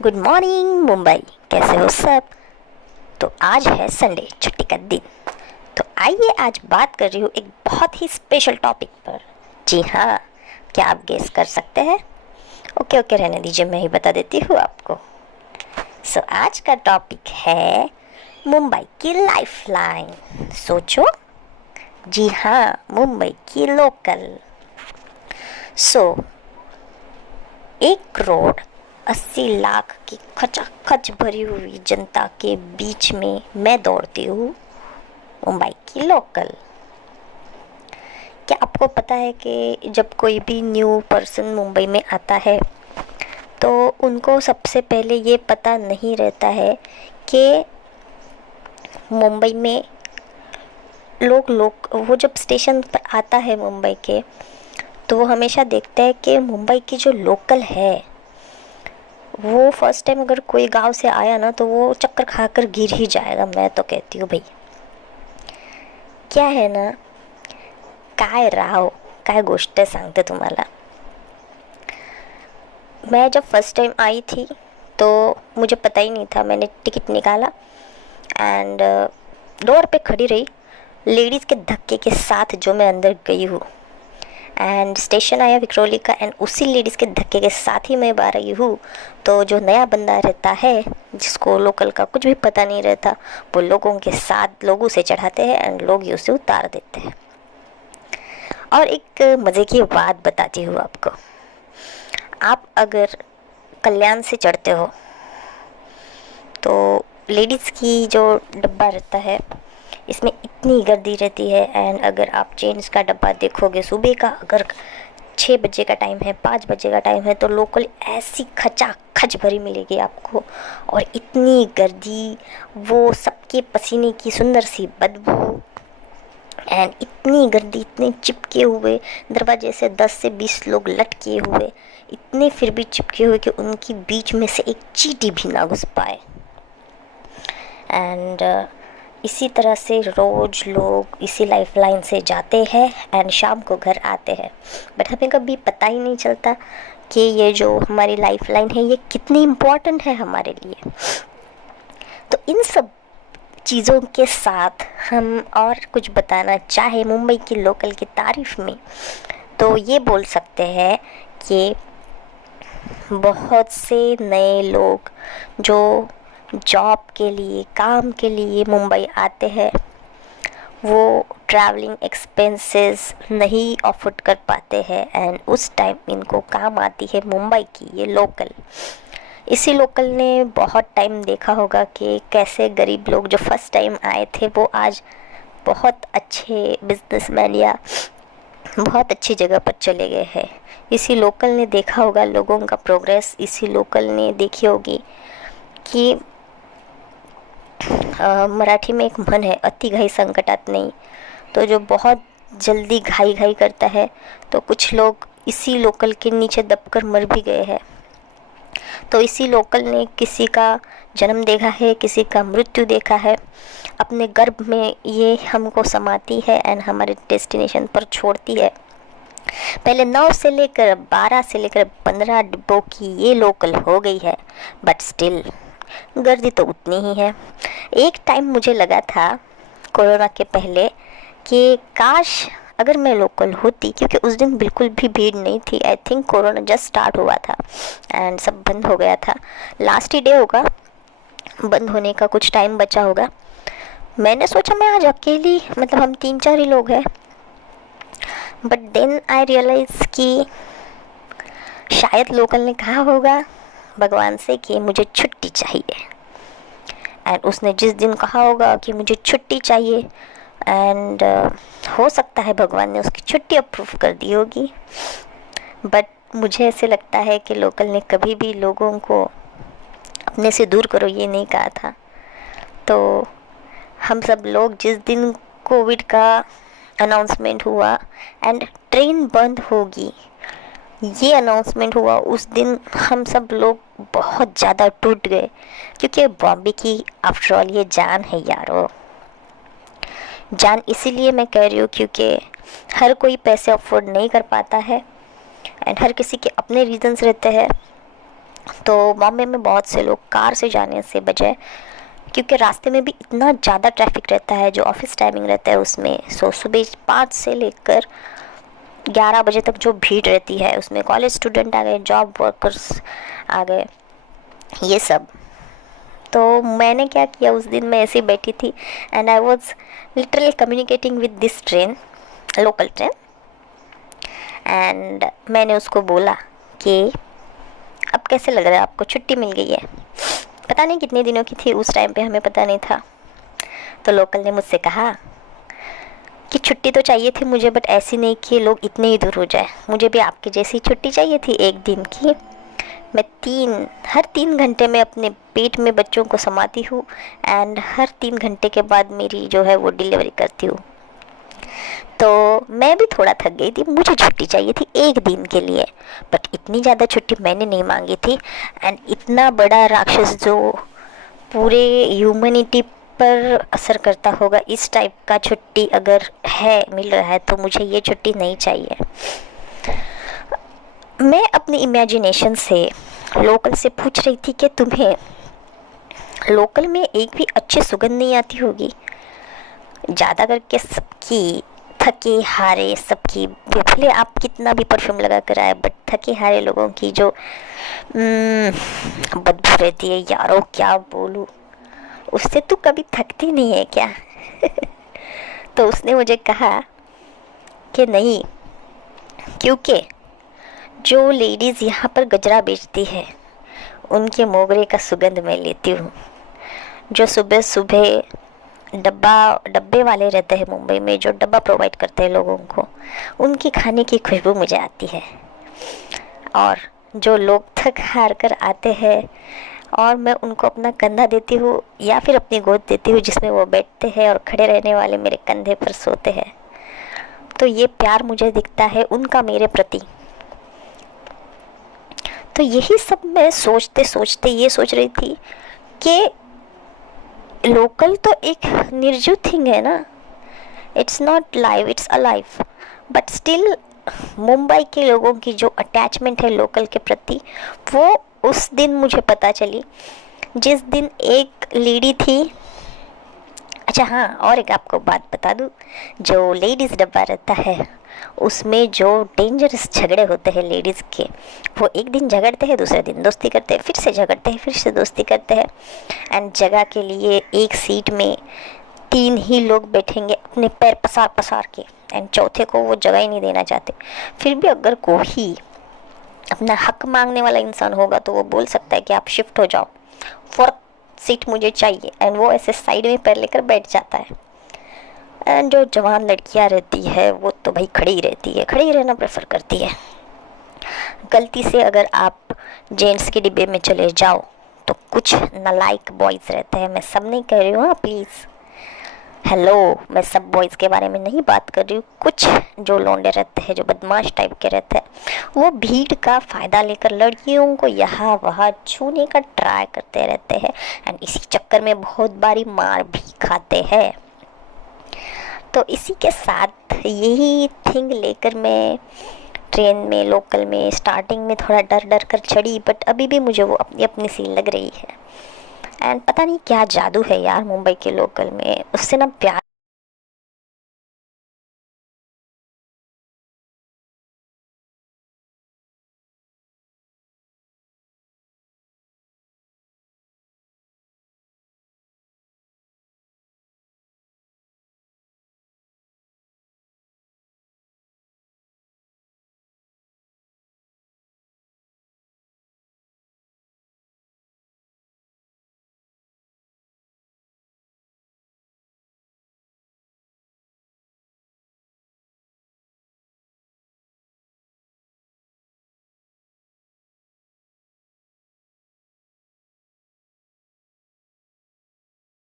Good morning Mumbai, कैसे हो सब। तो आज है संडे, छुट्टी का दिन। तो आइए आज बात कर रही हूँ एक बहुत ही स्पेशल टॉपिक पर। जी हाँ, क्या आप गेस कर सकते हैं? ओके ओके, रहने दीजिए, मैं ही बता देती हूँ आपको। सो आज का टॉपिक है मुंबई की लाइफ लाइन। सोचो, जी हाँ, मुंबई की लोकल। सो 1 करोड़ 80 लाख की खचाखच भरी हुई जनता के बीच में मैं दौड़ती हूँ मुंबई की लोकल। क्या आपको पता है कि जब कोई भी न्यू पर्सन मुंबई में आता है तो उनको सबसे पहले ये पता नहीं रहता है कि मुंबई में लोग वो जब स्टेशन पर आता है मुंबई के, तो वो हमेशा देखता है कि मुंबई की जो लोकल है वो फर्स्ट टाइम अगर कोई गांव से आया ना तो वो चक्कर खाकर गिर ही जाएगा। मैं तो कहती हूँ भाई, क्या है ना, काय राव काय गोष्ट सांगते तुम्हाला। मैं जब फर्स्ट टाइम आई थी तो मुझे पता ही नहीं था। मैंने टिकट निकाला एंड डोर पे खड़ी रही, लेडीज़ के धक्के के साथ जो मैं अंदर गई हूँ। एंड स्टेशन आया विक्रोली का एंड उसी लेडीज़ के धक्के के साथ ही मैं बाहर आई हूँ। तो जो नया बंदा रहता है, जिसको लोकल का कुछ भी पता नहीं रहता, वो लोगों के साथ लोगों से चढ़ाते हैं एंड लोग ही उसे उतार देते हैं। और एक मज़े की बात बताती हूँ आपको। आप अगर कल्याण से चढ़ते हो तो लेडीज़ की जो डब्बा रहता है, इसमें इतनी गर्दी रहती है। एंड अगर आप जेंट्स का डब्बा देखोगे सुबह का, अगर 6 बजे का टाइम है, 5 बजे का टाइम है, तो लोकल ऐसी खचाखच भरी मिलेगी आपको। और इतनी गर्दी, वो सबके पसीने की सुंदर सी बदबू, एंड इतनी गर्दी, इतने चिपके हुए दरवाजे से 10 से 20 लोग लटके हुए, इतने फिर भी चिपके हुए कि उनकी बीच में से एक चींटी भी ना घुस पाए। एंड इसी तरह से रोज़ लोग इसी लाइफ लाइन से जाते हैं एंड शाम को घर आते हैं। बट हमें कभी पता ही नहीं चलता कि ये जो हमारी लाइफ लाइन है ये कितनी इम्पोर्टेंट है हमारे लिए। तो इन सब चीज़ों के साथ हम और कुछ बताना चाहे मुंबई की लोकल की तारीफ़ में, तो ये बोल सकते हैं कि बहुत से नए लोग जो जॉब के लिए, काम के लिए मुंबई आते हैं, वो ट्रैवलिंग एक्सपेंसेस नहीं अफोर्ड कर पाते हैं एंड उस टाइम इनको काम आती है मुंबई की ये लोकल। इसी लोकल ने बहुत टाइम देखा होगा कि कैसे गरीब लोग जो फर्स्ट टाइम आए थे वो आज बहुत अच्छे बिजनेसमैन या बहुत अच्छी जगह पर चले गए हैं। इसी लोकल ने देखा होगा लोगों का प्रोग्रेस। इसी लोकल ने देखी होगी कि मराठी में एक म्हण है, अति घाई संकटात नहीं। तो जो बहुत जल्दी घाई घाई करता है, तो कुछ लोग इसी लोकल के नीचे दबकर मर भी गए हैं। तो इसी लोकल ने किसी का जन्म देखा है, किसी का मृत्यु देखा है, अपने गर्भ में ये हमको समाती है एंड हमारे डेस्टिनेशन पर छोड़ती है। पहले 9 से लेकर 12 से लेकर 15 डिब्बों की ये लोकल हो गई है, बट स्टिल गर्दी तो उतनी ही है। एक टाइम मुझे लगा था कोरोना के पहले कि काश अगर मैं लोकल होती, क्योंकि उस दिन बिल्कुल भी भीड़ नहीं थी। I think corona just start हुआ था एंड सब बंद हो गया था। लास्ट ही डे होगा, बंद होने का कुछ टाइम बचा होगा। मैंने सोचा मैं आज अकेली, मतलब हम 3-4 ही लोग हैं। बट देन आई रियलाइज़ कि शायद लोकल ने कहा होगा भगवान से कि मुझे छुट्टी चाहिए, एंड उसने जिस दिन कहा होगा कि मुझे छुट्टी चाहिए, एंड हो सकता है भगवान ने उसकी छुट्टी अप्रूव कर दी होगी। बट मुझे ऐसे लगता है कि लोकल ने कभी भी लोगों को अपने से दूर करो ये नहीं कहा था। तो हम सब लोग जिस दिन कोविड का अनाउंसमेंट हुआ एंड ट्रेन बंद होगी, ये अनाउंसमेंट हुआ, उस दिन हम सब लोग बहुत ज़्यादा टूट गए। क्योंकि बॉम्बे की आफ्टर ऑल ये जान है यारो। जान इसीलिए मैं कह रही हूँ क्योंकि हर कोई पैसे अफोर्ड नहीं कर पाता है एंड हर किसी के अपने रीजंस रहते हैं। तो बॉम्बे में बहुत से लोग कार से जाने से बजाय, क्योंकि रास्ते में भी इतना ज़्यादा ट्रैफिक रहता है, जो ऑफिस टाइमिंग रहता है उसमें, सुबह 5 से लेकर 11 बजे तक जो भीड़ रहती है उसमें कॉलेज स्टूडेंट आ गए, जॉब वर्कर्स आ गए, ये सब। तो मैंने क्या किया, उस दिन मैं ऐसे ही बैठी थी and I was literally communicating with this train, local train, and मैंने उसको बोला कि अब कैसे लग रहा है आपको, छुट्टी मिल गई है। पता नहीं कितने दिनों की थी, उस टाइम पे हमें पता नहीं था। तो लोकल ने मुझसे कहा कि छुट्टी तो चाहिए थी मुझे, बट ऐसी नहीं कि लोग इतने ही दूर हो जाए, मुझे भी आपकी जैसी छुट्टी चाहिए थी 1 दिन की। मैं हर 3 घंटे में अपने पेट में बच्चों को समाती हूँ एंड हर 3 घंटे के बाद मेरी जो है वो डिलीवरी करती हूँ। तो मैं भी थोड़ा थक गई थी, मुझे छुट्टी चाहिए थी 1 दिन के लिए, बट इतनी ज़्यादा छुट्टी मैंने नहीं मांगी थी। एंड इतना बड़ा राक्षस जो पूरे ह्यूमैनिटी पर असर करता होगा, इस टाइप का छुट्टी अगर है मिल रहा है तो मुझे ये छुट्टी नहीं चाहिए। मैं अपनी इमेजिनेशन से लोकल से पूछ रही थी कि तुम्हें लोकल में एक भी अच्छी सुगंध नहीं आती होगी? ज़्यादा करके सबकी थके हारे, सबकी, भले आप कितना भी परफ्यूम लगा कर आए, बट थके हारे लोगों की जो बदबू रहती है, यारो क्या बोलूँ, उससे तू कभी थकती नहीं है क्या? तो उसने मुझे कहा कि नहीं, क्योंकि जो लेडीज़ यहाँ पर गजरा बेचती है उनके मोगरे का सुगंध मैं लेती हूँ। जो सुबह सुबह डब्बे वाले रहते हैं मुंबई में, जो डब्बा प्रोवाइड करते हैं लोगों को, उनकी खाने की खुशबू मुझे आती है। और जो लोग थक हार कर आते हैं और मैं उनको अपना कंधा देती हूँ या फिर अपनी गोद देती हूँ जिसमें वो बैठते हैं और खड़े रहने वाले मेरे कंधे पर सोते हैं, तो ये प्यार मुझे दिखता है उनका मेरे प्रति। तो यही सब मैं सोचते सोचते ये सोच रही थी कि लोकल तो एक निर्जीव थिंग है ना, it's not live, it's alive, but still Mumbai के लोगों की जो अटैचमेंट है लोकल के प्रति, वो उस दिन मुझे पता चली जिस दिन एक लेडी थी। अच्छा हाँ, और एक आपको बात बता दूँ, जो लेडीज़ डब्बा रहता है उसमें जो डेंजरस झगड़े होते हैं लेडीज़ के, वो एक दिन झगड़ते हैं, दूसरे दिन दोस्ती करते हैं, फिर से झगड़ते हैं, फिर से दोस्ती करते हैं, एंड जगह के लिए एक सीट में 3 ही लोग बैठेंगे अपने पैर पसार पसार के, एंड चौथे को वो जगह ही नहीं देना चाहते। फिर भी अगर कोई अपना हक मांगने वाला इंसान होगा तो वो बोल सकता है कि आप शिफ्ट हो जाओ, 4th सीट मुझे चाहिए, एंड वो ऐसे साइड में पैर लेकर बैठ जाता है। एंड जो जवान लड़कियां रहती है वो तो भाई खड़ी ही रहती है, खड़ी ही रहना प्रेफर करती है। गलती से अगर आप जेंट्स के डिब्बे में चले जाओ तो कुछ नालायक बॉयज़ रहते हैं, मैं सब नहीं कह रही हूँ, हाँ प्लीज़, हेलो, मैं सब बॉयज़ के बारे में नहीं बात कर रही हूँ। कुछ जो लौंडे रहते हैं, जो बदमाश टाइप के रहते हैं, वो भीड़ का फ़ायदा लेकर लड़कियों को यहाँ वहाँ छूने का ट्राई करते रहते हैं, एंड इसी चक्कर में बहुत बारी मार भी खाते हैं। तो इसी के साथ यही थिंग लेकर मैं ट्रेन में, लोकल में स्टार्टिंग में थोड़ा डर डर कर चढ़ी, बट अभी भी मुझे वो अपनी अपनी सी लग रही है। एंड पता नहीं क्या जादू है यार मुंबई के लोकल में, उससे ना प्यार